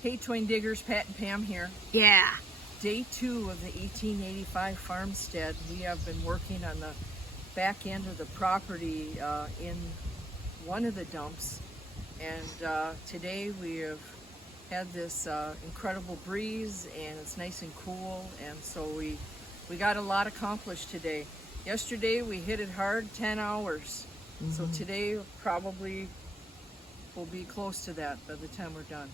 Hey Twin Diggers, Pat and Pam here. Yeah. Day 2 of the 1885 Farmstead. We have been working on the back end of the property in one of the dumps. And today we have had this incredible breeze and it's nice and cool. And so we got a lot accomplished today. Yesterday we hit it hard, 10 hours. So today probably will be close to that by the time we're done.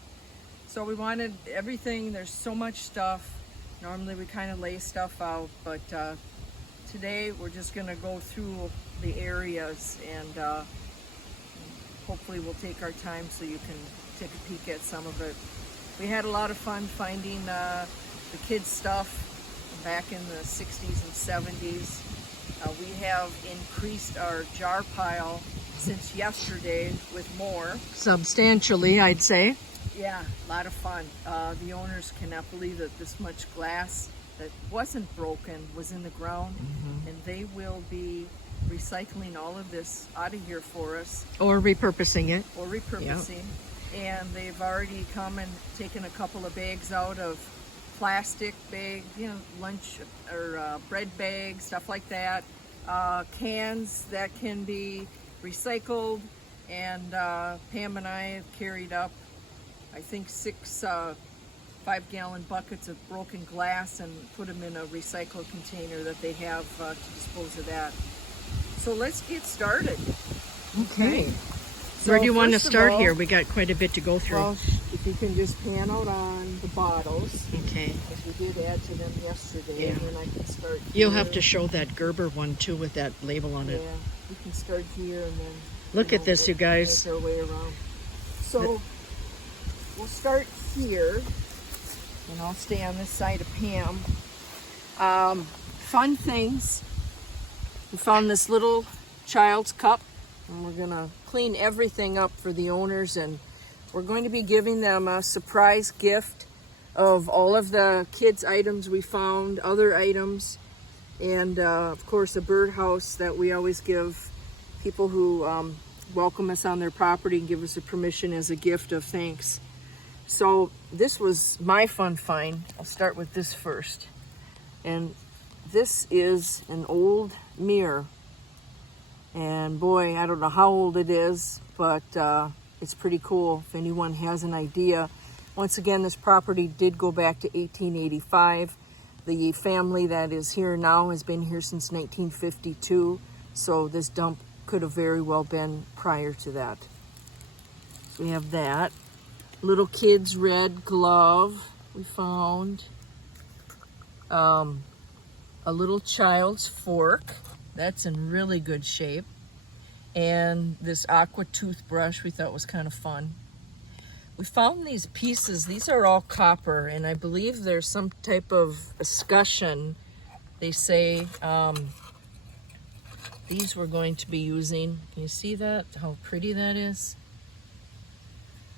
So we wanted everything, there's so much stuff. Normally we kind of lay stuff out, but today we're just gonna go through the areas and hopefully we'll take our time so you can take a peek at some of it. We had a lot of fun finding the kids' stuff back in the 60s and 70s. We have increased our jar pile since yesterday with more. Substantially, I'd say. Yeah, a lot of fun. The owners cannot believe that this much glass that wasn't broken was in the ground, and they will be recycling all of this out of here for us. Or repurposing it. Or repurposing. Yep. And they've already come and taken a couple of bags out of plastic bags, you know, lunch or bread bags, stuff like that. Cans that can be recycled, and Pam and I have carried up I think 6 5-gallon buckets of broken glass and put them in a recycle container that they have to dispose of that. So let's get started. Okay. So where do you want to start here? We got quite a bit to go through. Well, if you can just pan out on the bottles. Okay. Because we did add to them yesterday, and then I can start here. You'll have to show that Gerber one too with that label on it. Yeah, we can start here and then look at this, you guys. Make our way around. So we'll start here, and I'll stay on this side of Pam. Fun things. We found this little child's cup, and we're gonna clean everything up for the owners, and we're going to be giving them a surprise gift of all of the kids' items we found, other items, and of course a birdhouse that we always give people who welcome us on their property and give us a permission as a gift of thanks. So this was my fun find. I'll start with this first. And this is an old mirror. And boy, I don't know how old it is, but it's pretty cool if anyone has an idea. Once again, this property did go back to 1885. The family that is here now has been here since 1952. So this dump could have very well been prior to that. So we have that. Little kid's red glove we found. A little child's fork. That's in really good shape. And this aqua toothbrush we thought was kind of fun. We found these pieces. These are all copper, and I believe there's some type of escutcheon. They say these we're going to be using. Can you see that? How pretty that is?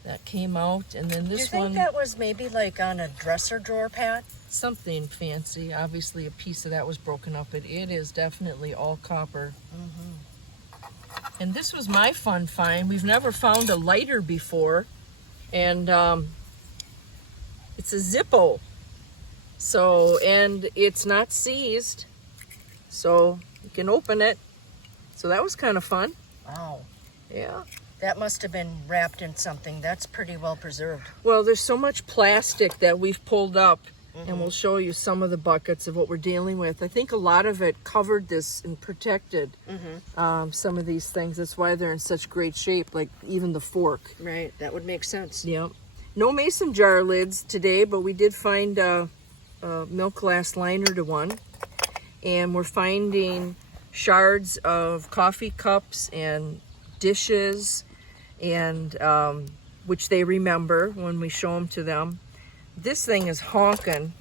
That came out, and then this one. Do you think that was maybe like on a dresser drawer, Pat? Something fancy. Obviously, a piece of that was broken up, but it is definitely all copper. And this was my fun find. We've never found a lighter before, and it's a Zippo. So, and it's not seized, so you can open it. So that was kind of fun. Wow. Yeah. That must have been wrapped in something. That's pretty well preserved. Well, there's so much plastic that we've pulled up, and we'll show you some of the buckets of what we're dealing with. I think a lot of it covered this and protected some of these things. That's why they're in such great shape, like even the fork. Right, that would make sense. Yep. No mason jar lids today, but we did find a milk glass liner to one. And we're finding shards of coffee cups and dishes, and which they remember when we show them to them. This thing is honking,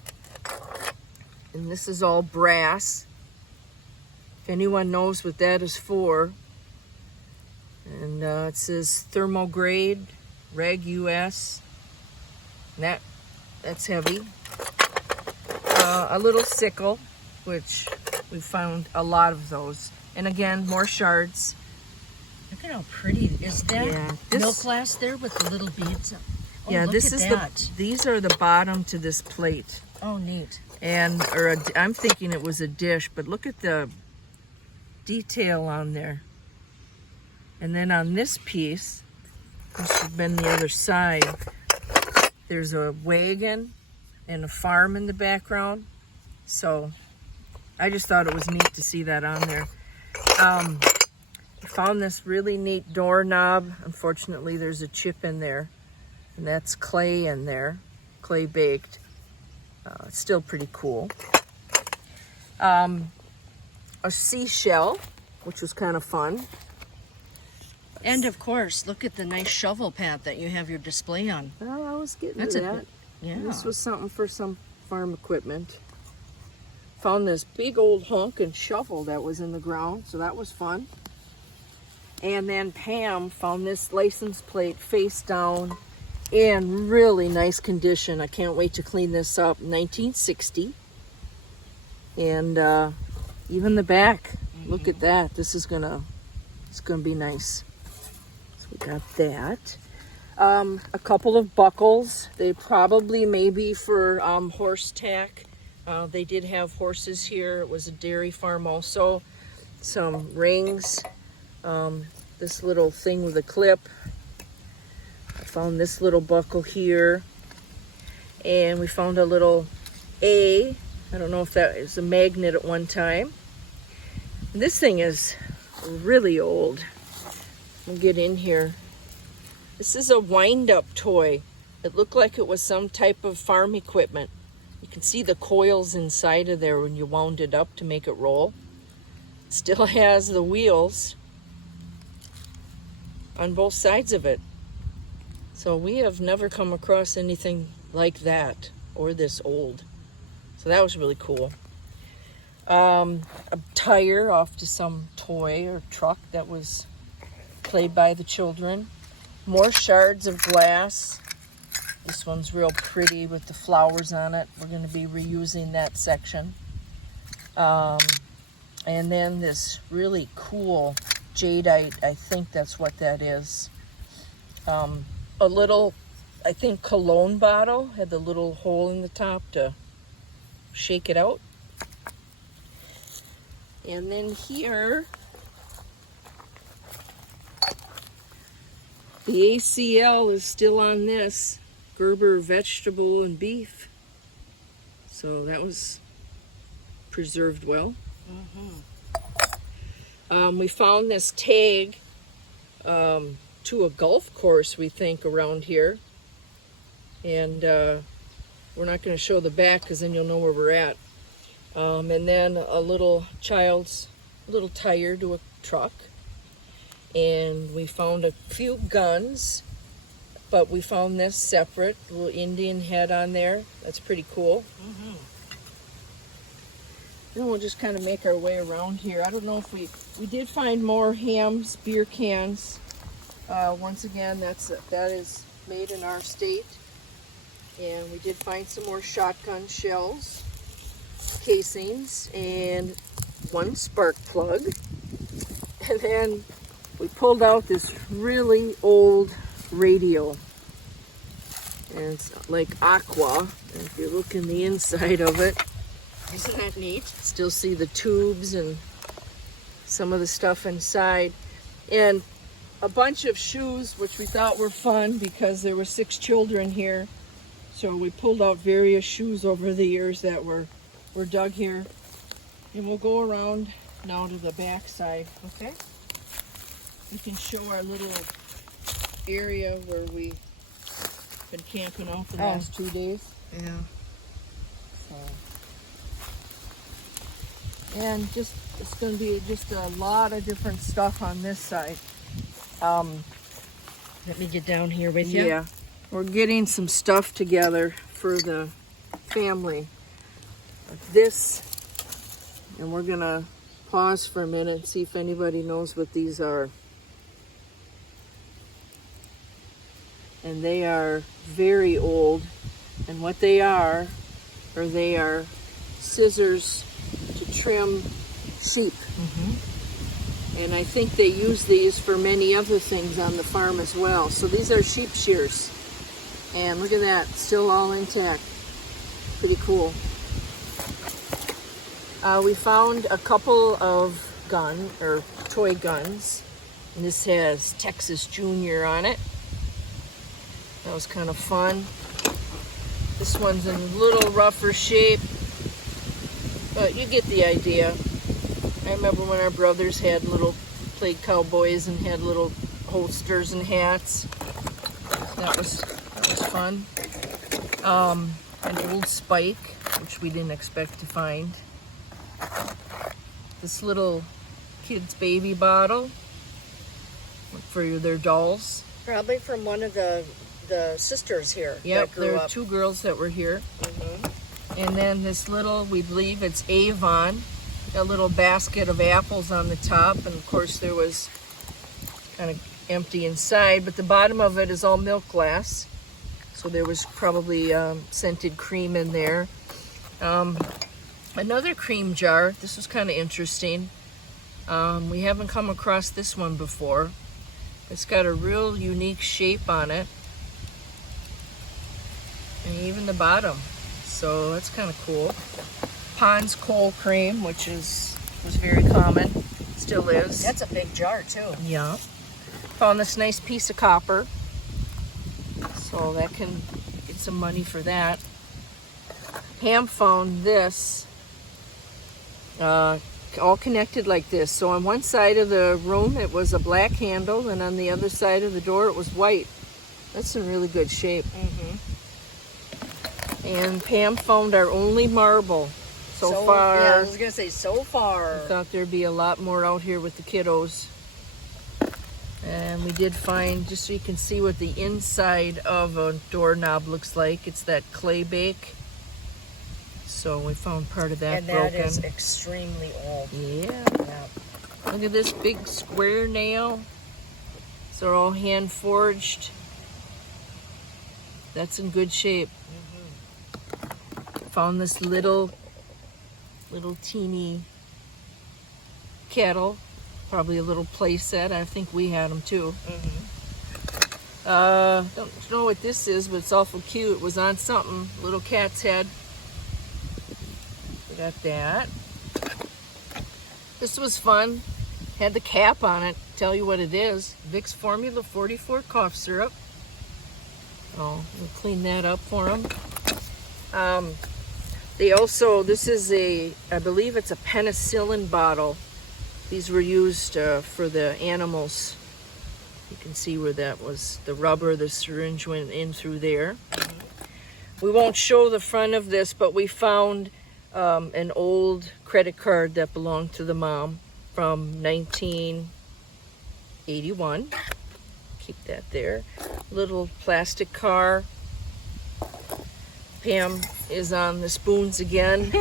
and this is all brass. If anyone knows what that is for. And it says thermograde, Reg US. And that's heavy. A little sickle, which we found a lot of those. And again, more shards. Look at how pretty. Is that Yeah, milk glass there with the little beads? Oh, Yeah, look this at is that. these are the bottom to this plate. Oh, neat. And, I'm thinking it was a dish, but look at the detail on there. And then on this piece, must have been the other side, there's a wagon and a farm in the background. So I just thought it was neat to see that on there. I found this really neat doorknob. Unfortunately, there's a chip in there, and that's clay in there, clay baked. It's still pretty cool. A seashell, which was kind of fun. And of course, look at the nice shovel pad that you have your display on. Well, I was getting That's to a that. bit, yeah. This was something for some farm equipment. Found this big old honkin' shovel that was in the ground, so that was fun. And then Pam found this license plate face down in really nice condition. I can't wait to clean this up. 1960. And even the back, look at that. It's gonna be nice. So we got that. A couple of buckles. They probably maybe for horse tack. They did have horses here. It was a dairy farm also. Some rings. This little thing with a clip. I found this little buckle here. And we found a little I don't know if that is a magnet at one time. This thing is really old. We'll get in here. This is a wind-up toy. It looked like it was some type of farm equipment. You can see the coils inside of there when you wound it up to make it roll. It still has the wheels on both sides of it. So we have never come across anything like that or this old. So that was really cool. A tire off to some toy or truck that was played by the children. More shards of glass. This one's real pretty with the flowers on it. We're going to be reusing that section. And then this really cool jadeite, I think that's what that is. A little, I think, cologne bottle. Had the little hole in the top to shake it out. And then here, the ACL is still on this. Gerber vegetable and beef. So that was preserved well. We found this tag to a golf course, we think, around here. And we're not going to show the back because then you'll know where we're at. And then a little child's little tire to a truck. And we found a few guns, but we found this separate, little Indian head on there. That's pretty cool. Then we'll just kind of make our way around here. I don't know if we did find more hams, beer cans. Once again, that is made in our state. And we did find some more shotgun shells, casings, and one spark plug. And then we pulled out this really old radio. And it's like aqua. And if you look in the inside of it, Isn't that neat? still see the tubes and some of the stuff inside. And a bunch of shoes, which we thought were fun because there were 6 children here. So we pulled out various shoes over the years that were dug here. And we'll go around now to the back side, okay? We can show our little area where we've been camping out the last 2 days. Yeah. So. And just it's going to be just a lot of different stuff on this side. Let me get down here with you. Yeah, we're getting some stuff together for the family. This, and we're going to pause for a minute and see if anybody knows what these are. And they are very old. And what they are scissors to trim sheep. And I think they use these for many other things on the farm as well. So these are sheep shears. And look at that, still all intact. Pretty cool. We found a couple of toy guns. And this has Texas Junior on it. That was kind of fun. This one's in a little rougher shape, but you get the idea. I remember when our brothers played cowboys and had little holsters and hats. That was fun. An old spike, which we didn't expect to find. This little kid's baby bottle for their dolls. Probably from one of the sisters here. Yep, there are 2 girls that were here. And then this little, we believe it's Avon, a little basket of apples on the top, and of course there was kind of empty inside, but the bottom of it is all milk glass. So there was probably scented cream in there. Another cream jar. This was kind of interesting. We haven't come across this one before. It's got a real unique shape on it. And even the bottom. So that's kind of cool. Pond's cold cream, which was very common. Still is. That's a big jar too. Yeah. Found this nice piece of copper. So that can get some money for that. Pam found this. All connected like this. So on one side of the room it was a black handle, and on the other side of the door it was white. That's in really good shape. And Pam found our only marble so far. Yeah, I was gonna say so far. I thought there'd be a lot more out here with the kiddos. And we did find, just so you can see what the inside of a doorknob looks like, it's that clay bake. So we found part of that broken. And that is extremely old. Yeah. Look at this big square nail. These are all hand forged. That's in good shape. Found this little teeny kettle. Probably a little play set. I think we had them too. Don't know what this is, but it's awful cute. It was on something. Little cat's head. We got that. This was fun. Had the cap on it. Tell you what it is. Vicks Formula 44 cough syrup. Oh, we'll clean that up for them. They also, this is I believe it's a penicillin bottle. These were used for the animals. You can see where that was, the rubber, the syringe went in through there. We won't show the front of this, but we found an old credit card that belonged to the mom from 1981. Keep that there. Little plastic car. Pam is on the spoons again.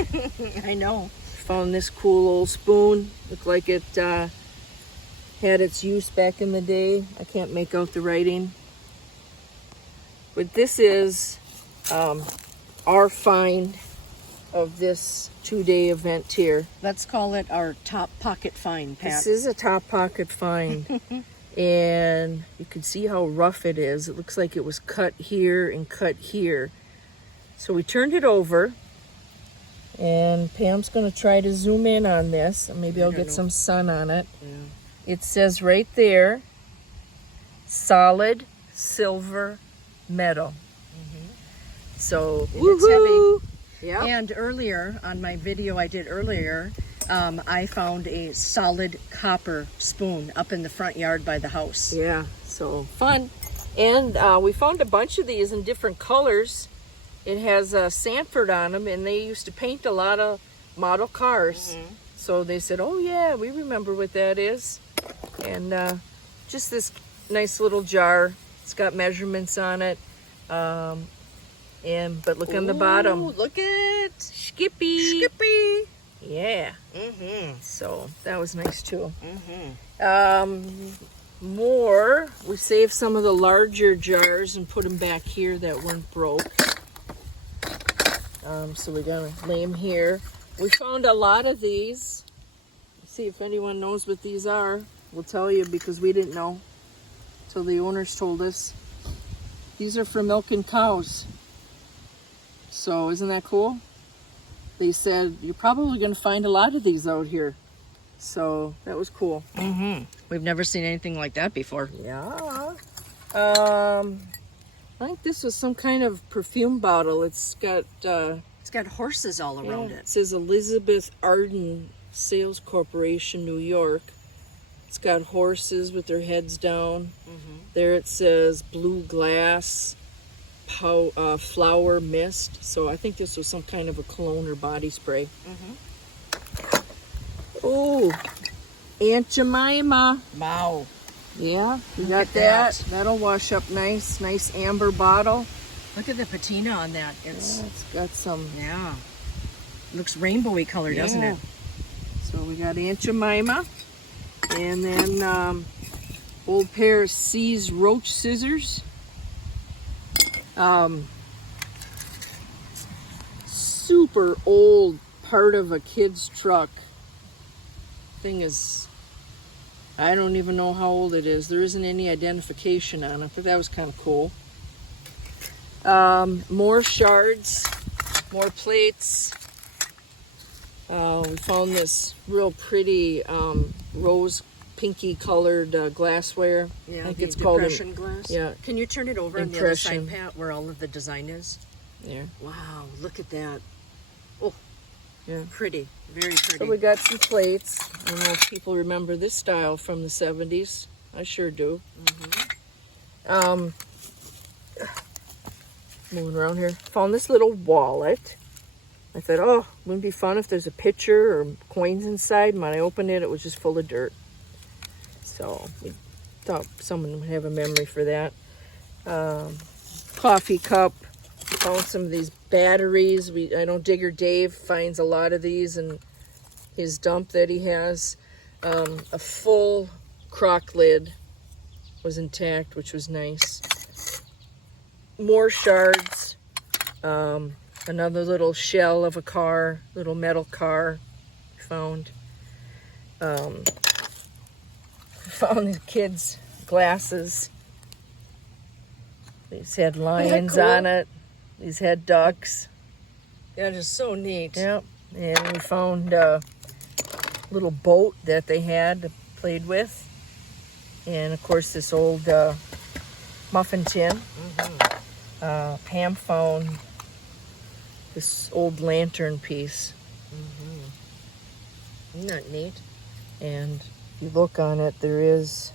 I know. Found this cool old spoon. Looked like it had its use back in the day. I can't make out the writing. But this is our find of this 2-day event here. Let's call it our top pocket find, Pat. This is a top pocket find. And you can see how rough it is. It looks like it was cut here and cut here. So we turned it over, and Pam's going to try to zoom in on this. And maybe I'll get some sun on it. Yeah. It says right there, solid silver metal. So It's heavy. Yeah. And earlier, on my video I did earlier, I found a solid copper spoon up in the front yard by the house. Yeah, so fun. And we found a bunch of these in different colors. It has Sanford on them, and they used to paint a lot of model cars. So they said, oh yeah, we remember what that is. And just this nice little jar. It's got measurements on it. But look on the bottom. Look at Skippy. Skippy. Yeah. So that was nice too. More. We saved some of the larger jars and put them back here that weren't broke. So we're gonna lay them here. We found a lot of these. Let's see if anyone knows what these are. We'll tell you because we didn't know till the owners told us. These are for milking cows. So isn't that cool? They said you're probably going to find a lot of these out here. So that was cool. We've never seen anything like that before. Yeah. I think this was some kind of perfume bottle. It's got horses all around it it. says Elizabeth Arden Sales Corporation, New York. It's got horses with their heads down. There it says blue glass flower mist. So I think this was some kind of a cologne or body spray. Oh, Aunt Jemima. Wow. Yeah, we got at that. That'll wash up nice. Nice amber bottle. Look at the patina on that. It's got some. yeah. Looks rainbowy color, doesn't it? So we got Aunt Jemima, and then old pair of C's roach scissors. Super old part of a kid's truck. Thing is, I don't even know how old it is. There isn't any identification on it, but that was kind of cool. More shards, more plates. We found this real pretty rose pinky colored glassware. Yeah, I think the it's called impression glass. Yeah. Can you turn it over on the other side, Pat, where all of the design is? Yeah. Wow, look at that. Oh, Yeah. pretty. Very pretty. So we got some plates. I don't know if people remember this style from the 70s. I sure do. Moving around here. Found this little wallet. I thought, oh, wouldn't it be fun if there's a picture or coins inside? And when I opened it, it was just full of dirt. So we thought someone would have a memory for that. Coffee cup. Found some of these batteries. I know Digger Dave finds a lot of these in his dump that he has. A full crock lid was intact, which was nice. More shards. Another little shell of a car, little metal car found. Found the kids' glasses. These had lions on it. These had ducks. That is so neat. Yep. And we found a little boat that they had played with. And of course this old muffin tin. Pam found this old lantern piece. Isn't that neat? And if you look on it, there is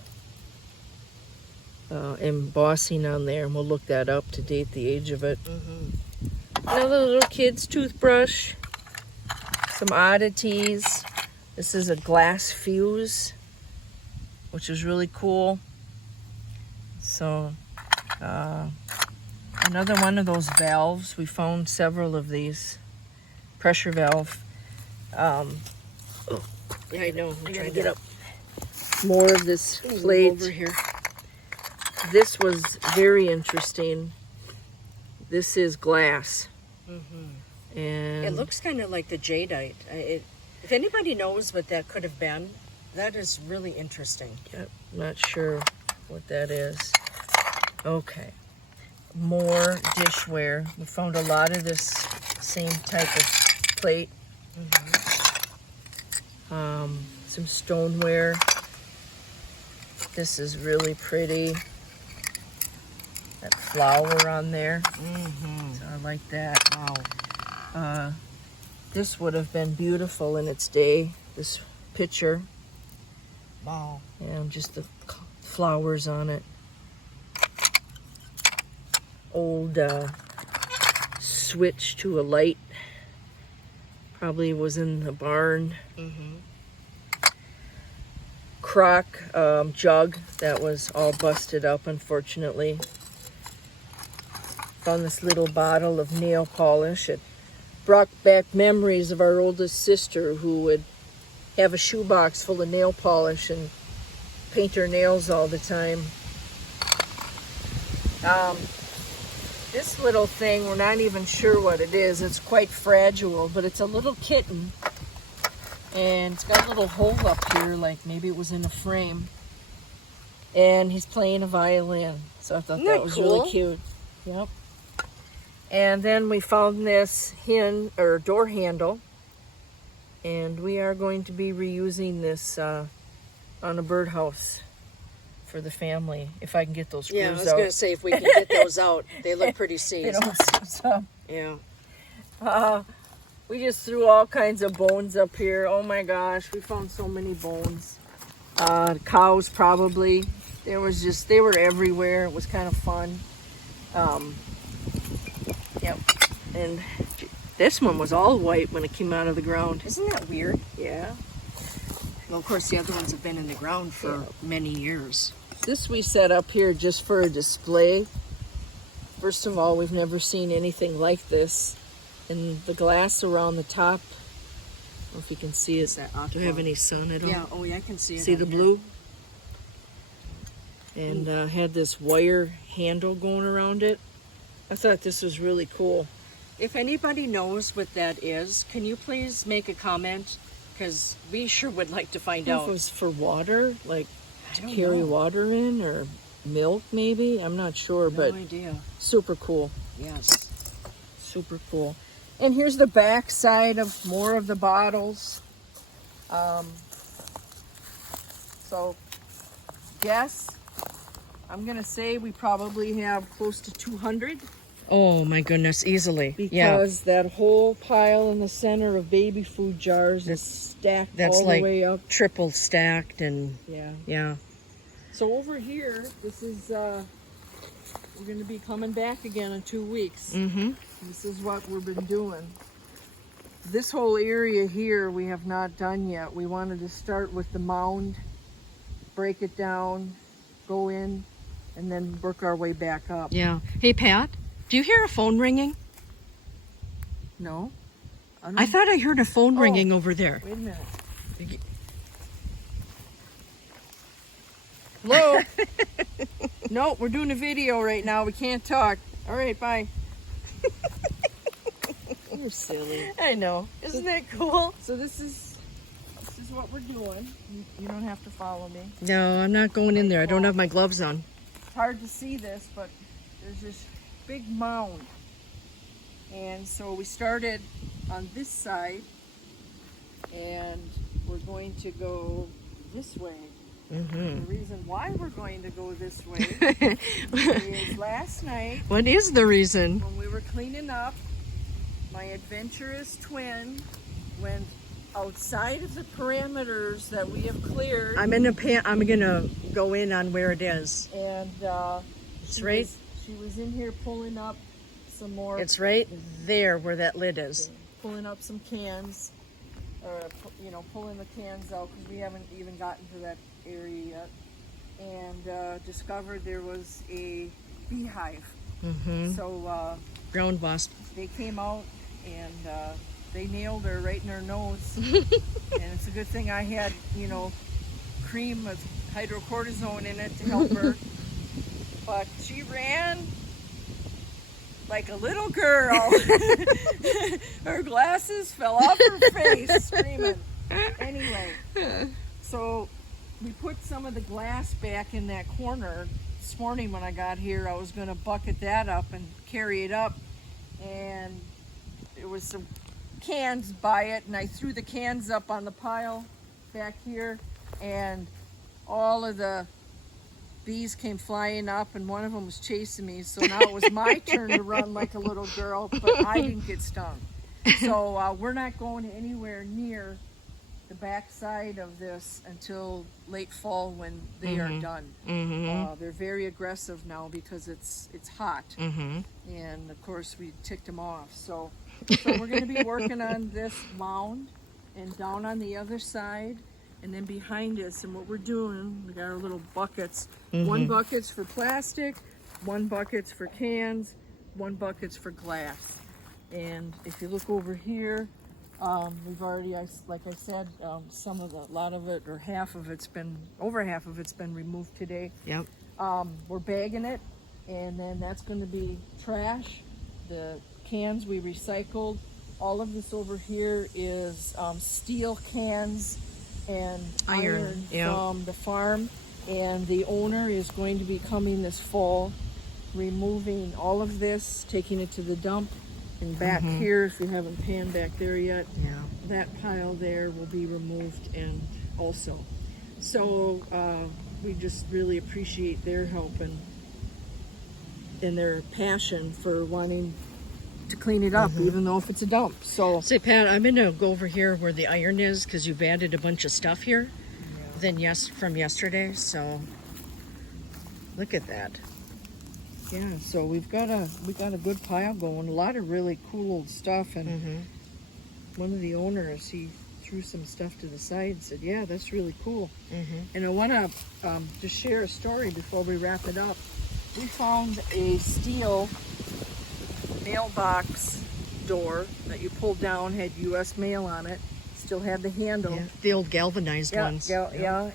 embossing on there, and we'll look that up to date the age of it. Another little kid's toothbrush, some oddities. This is a glass fuse, which is really cool. So another one of those valves. We found several of these. Pressure valve. Yeah, I know. I'm trying to get up. More of this plate. Over here. This was very interesting. This is glass. And It looks kind of like the jadeite. If anybody knows what that could have been, that is really interesting. Yep, not sure what that is. Okay. More dishware. We found a lot of this same type of plate. Some stoneware. This is really pretty. That flower on there. So I like that. Wow. This would have been beautiful in its day. This picture. Wow. And just the flowers on it. Old switch to a light. Probably was in the barn. Crock jug that was all busted up, unfortunately. Found this little bottle of nail polish. It brought back memories of our oldest sister, who would have a shoebox full of nail polish and paint her nails all the time. This little thing, we're not even sure what it is. It's quite fragile, but it's a little kitten. And it's got a little hole up here, like maybe it was in a frame. And he's playing a violin. So I thought that was really cute. Yep. And then we found this door handle, and we are going to be reusing this on a birdhouse for the family, if I can get those screws out. Yeah, I was going to say, if we can get those out, they look pretty They seized. don't seize up. Yeah. We just threw all kinds of bones up here. Oh my gosh, we found so many bones. Cows probably. They were everywhere. It was kind of fun. Yep. And this one was all white when it came out of the ground. Isn't that weird? Yeah. Well, of course, the other ones have been in the ground for many years. This we set up here just for a display. First of all, we've never seen anything like this. And the glass around the top, I don't know if you can see it. Do you have any sun at all? Yeah, oh yeah, I can see it. See the on blue? And had this wire handle going around it. I thought this was really cool. here. If anybody knows what that is, can you please make a comment? Because we sure would like to find I don't know out. if it was for water, like I to don't carry know. water in, or milk maybe. I'm not sure, but No idea. super cool. Yes. Super cool. And here's the back side of more of the bottles. So guess, I'm gonna say we probably have close to 200, Oh my goodness, easily. because that whole pile in the center of baby food jars is stacked That's all like the way up. triple stacked and Yeah. yeah. So over here, this is we're gonna be coming back again in 2 weeks. Mm-hmm. This is what we've been doing. This whole area here we have not done yet. We wanted to start with the mound, break it down, go in, and then work our way back up. Yeah. Hey Pat, do you hear a phone ringing? No? I thought I heard a phone ringing over there. Wait a minute. Hello? No, we're doing a video right now. We can't talk. All right, bye. You're silly. I know. Isn't that cool? So this is what we're doing. You don't have to follow me. No, I'm not going in there. I don't have my gloves on. It's hard to see this, but there's this big mound. And so we started on this side, and we're going to go this way. Mm-hmm. The reason why we're going to go this way is last night What is the reason? when we were cleaning up, my adventurous twin went outside of the parameters that we have cleared, I'm gonna go in on where it is. and It's she right. she was in here pulling up some more. It's right there where that lid is. Pulling up some cans, or pulling the cans out, because we haven't even gotten to that area yet, and discovered there was a beehive. Mm-hmm. So Ground wasp. they came out and they nailed her right in her nose. And it's a good thing I had cream with hydrocortisone in it to help her. But she ran like a little girl. Her glasses fell off her face screaming. Anyway, so we put some of the glass back in that corner. This morning when I got here, I was going to bucket that up and carry it up, and there was some cans by it, and I threw the cans up on the pile back here, and all of the bees came flying up, and one of them was chasing me. So now it was my turn to run like a little girl, but I didn't get stung. So we're not going anywhere near the back side of this until late fall when they are done. Mm-hmm. They're very aggressive now because it's hot, Mm-hmm. and of course we ticked them off. So we're going to be working on this mound and down on the other side, and then behind us. And what we're doing, we got our little buckets. One bucket's for plastic, one bucket's for cans, one bucket's for glass. And if you look over here, we've already, like I said, a lot of it, or over half of it's been removed today. Yep. We're bagging it, and then that's going to be trash. The cans we recycled. All of this over here is steel cans and iron yeah. from the farm, and the owner is going to be coming this fall removing all of this, taking it to the dump, and back here, if you haven't panned back there yet, that pile there will be removed and also. So we just really appreciate their help and their passion for wanting to clean it up, even though if it's a dump. So say, Pat, I'm gonna go over here where the iron is because you've added a bunch of stuff here from yesterday. So look at that. yeah, so we got a good pile going, a lot of really cool old stuff, and one of the owners, he threw some stuff to the side and said, yeah, that's really cool. And I want to just share a story before we wrap it up. We found a steel mailbox door that you pulled down, had U.S. mail on it, still had the handle. Yeah, the old galvanized ones. Yeah,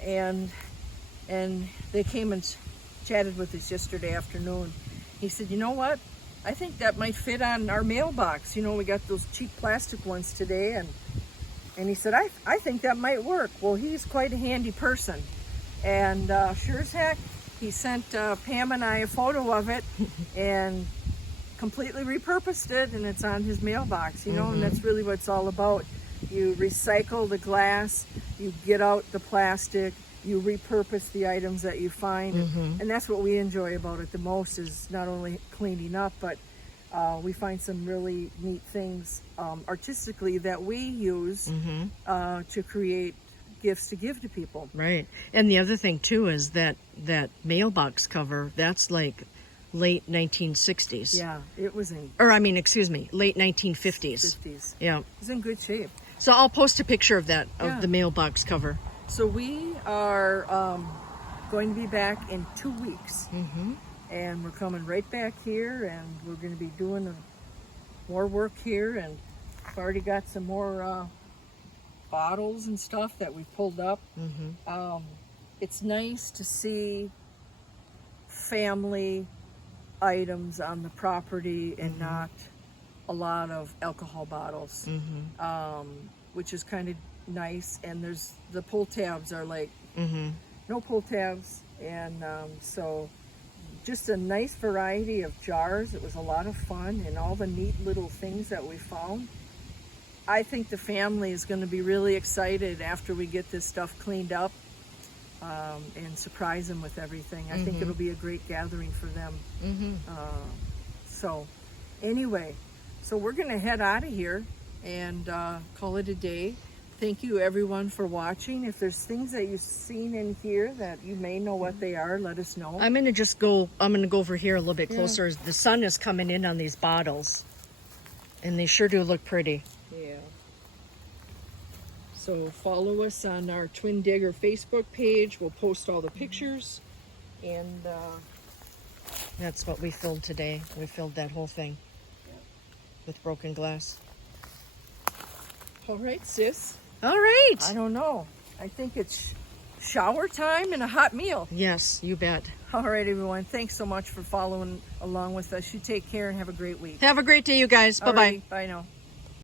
and they came and chatted with us yesterday afternoon. He said, you know what? I think that might fit on our mailbox. You know, we got those cheap plastic ones today, and he said, I think that might work. Well, he's quite a handy person, and sure as heck, he sent Pam and I a photo of it, and completely repurposed it, and it's on his mailbox, you know, and that's really what it's all about. You recycle the glass, you get out the plastic, you repurpose the items that you find, and that's what we enjoy about it the most, is not only cleaning up, but we find some really neat things artistically that we use to create gifts to give to people. Right. And the other thing too is that mailbox cover, that's like late 1960s. Yeah, it was in late 1950s. 50s. Yeah. It was in good shape. So I'll post a picture of that, of the mailbox cover. So we are going to be back in 2 weeks, and we're coming right back here, and we're going to be doing more work here, and I've already got some more bottles and stuff that we pulled up. It's nice to see family items on the property and not a lot of alcohol bottles, which is kind of nice. And there's the pull tabs are like no pull tabs, and so just a nice variety of jars. It was a lot of fun, and all the neat little things that we found. I think the family is going to be really excited after we get this stuff cleaned up, and surprise them with everything. I think it'll be a great gathering for them. So anyway, so we're going to head out of here and call it a day. Thank you everyone for watching. If there's things that you've seen in here that you may know what they are, let us know. I'm going to go over here a little bit closer. The sun is coming in on these bottles, and they sure do look pretty. Yeah. So follow us on our Twin Digger Facebook page. We'll post all the pictures, and that's what we filled today. We filled that whole thing with broken glass. All right, sis. All right. I don't know. I think it's shower time and a hot meal. Yes, you bet. All right, everyone. Thanks so much for following along with us. You take care and have a great week. Have a great day, you guys. Bye-bye. Bye now.